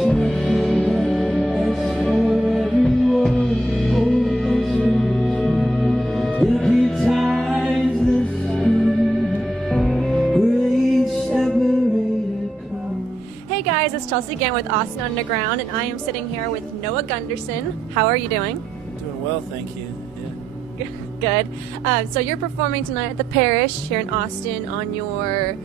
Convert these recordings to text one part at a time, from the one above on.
Hey guys, it's Chelsea again with Austin Underground, and I am sitting here with Noah Gundersen. How are you doing? Doing well, thank you. Yeah. Good. So you're performing tonight at the Parish here in Austin on your...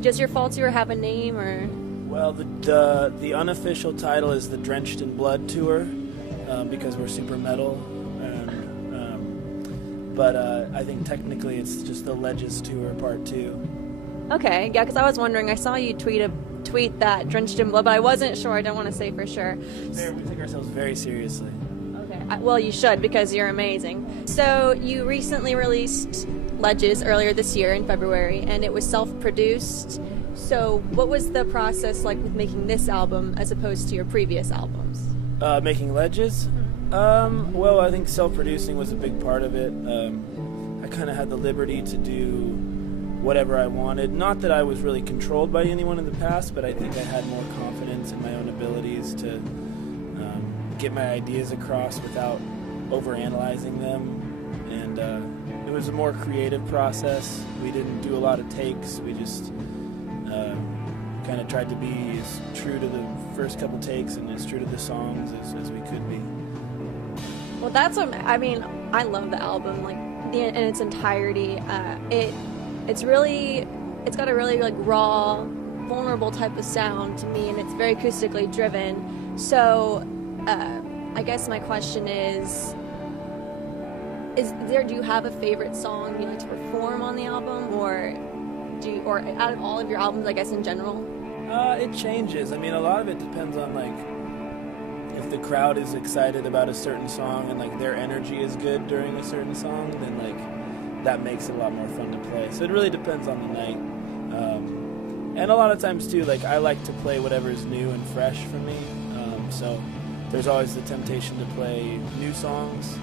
Just your fall tour have a name, or...? Well, the unofficial title is the Drenched in Blood Tour, because we're super metal. But I think technically it's just the Ledges Tour Part 2. Okay, yeah, because I was wondering, I saw you tweet that Drenched in Blood, but I wasn't sure. I don't want to say for sure. We take ourselves very seriously. Okay, well, you should, because you're amazing. So you recently released Ledges earlier this year in February, and it was self-produced. So what was the process like with making this album as opposed to your previous albums? Making Ledges? Well, I think self-producing was a big part of it. I kind of had the liberty to do whatever I wanted. Not that I was really controlled by anyone in the past, but I think I had more confidence in my own abilities to get my ideas across without overanalyzing them. And it was a more creative process. We didn't do a lot of takes. We just kind of tried to be as true to the first couple takes and as true to the songs as we could be. Well, that's what I mean. I love the album, like in its entirety. It's got a really like raw, vulnerable type of sound to me, and it's very acoustically driven. So, I guess my question is do you have a favorite song you like to perform on the album, or out of all of your albums, I guess in general? It changes. I mean, a lot of it depends on like if the crowd is excited about a certain song and like their energy is good during a certain song, then like that makes it a lot more fun to play. So it really depends on the night. And a lot of times too, like I like to play whatever is new and fresh for me. So there's always the temptation to play new songs,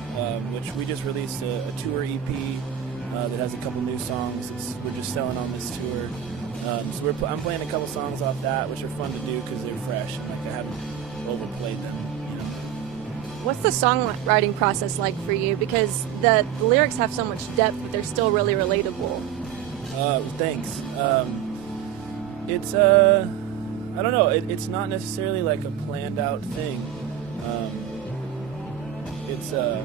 which we just released a tour EP that has a couple new songs. We're just selling on this tour. So I'm playing a couple songs off that, which are fun to do because they're fresh and like I haven't overplayed them. You know? What's the songwriting process like for you? Because the lyrics have so much depth, but they're still really relatable. Thanks. It's I don't know. It's not necessarily like a planned out thing. It's I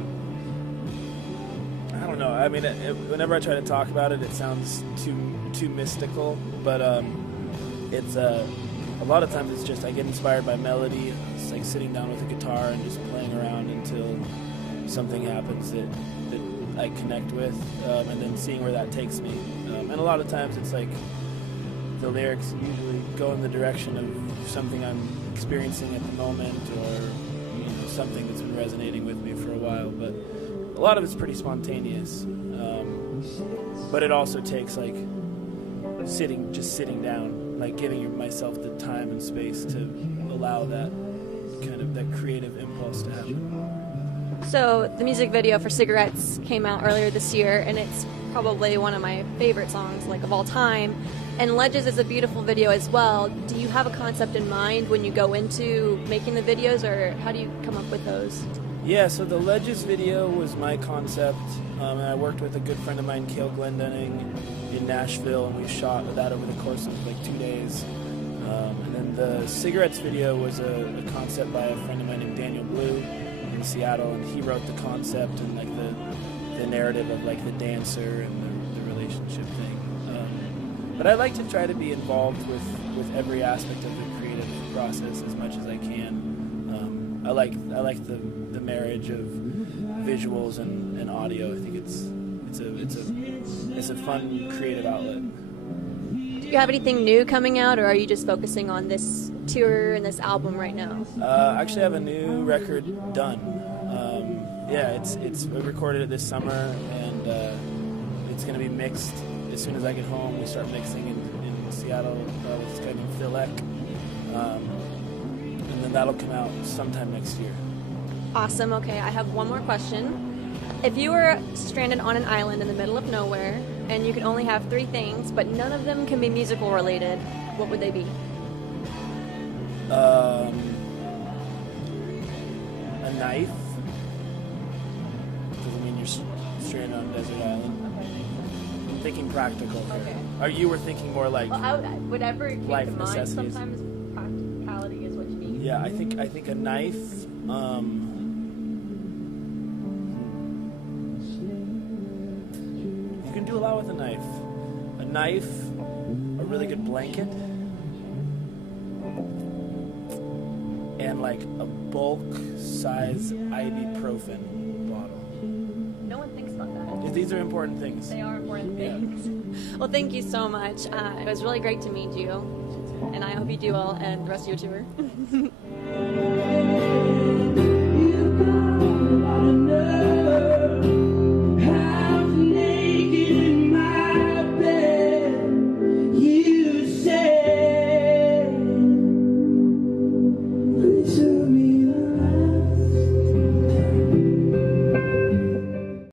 don't know. I mean, whenever I try to talk about it, it sounds too mystical. But it's a lot of times it's just I get inspired by melody. It's like sitting down with a guitar and just playing around until something happens that I connect with, and then seeing where that takes me. And a lot of times it's like the lyrics usually go in the direction of something I'm experiencing at the moment, or something that's been resonating with me for a while. But a lot of it's pretty spontaneous. But it also takes like sitting down, like giving myself the time and space to allow that creative impulse to happen. So the music video for Cigarettes came out earlier this year, and it's probably one of my favorite songs like of all time. And Ledges is a beautiful video as well. Do you have a concept in mind when you go into making the videos, or how do you come up with those? Yeah, so the Ledges video was my concept, and I worked with a good friend of mine, Cale Glendenning, in Nashville, and we shot that over the course of like 2 days. And then the Cigarettes video was a concept by a friend of mine named Daniel Blue in Seattle, and he wrote the concept and like the narrative of like the dancer and the relationship thing. But I like to try to be involved with every aspect of the creative process as much as I can. I like the marriage of visuals and audio. I think it's a fun creative outlet. Do you have anything new coming out, or are you just focusing on this tour and this album right now? Actually, I have a new record done. We recorded it this summer, and it's going to be mixed as soon as I get home. We start mixing in Seattle with this guy named Phil Eck, and then that'll come out sometime next year. Awesome. Okay, I have one more question. If you were stranded on an island in the middle of nowhere, and you could only have 3 things, but none of them can be musical related, what would they be? A knife. Doesn't mean you're stranded on a desert island. I'm thinking practical here. Okay. Or you were thinking more like Whatever came life to mind. necessities. Sometimes practicality is what you need. yeah. I think a knife. You can do a lot with a knife. A knife, a really good blanket, and like a bulk size ibuprofen bottle. No one thinks about that. These are important things. They are important Yeah. things. Well, thank you so much. It was really great to meet you, and I hope you do well and the rest of your tour.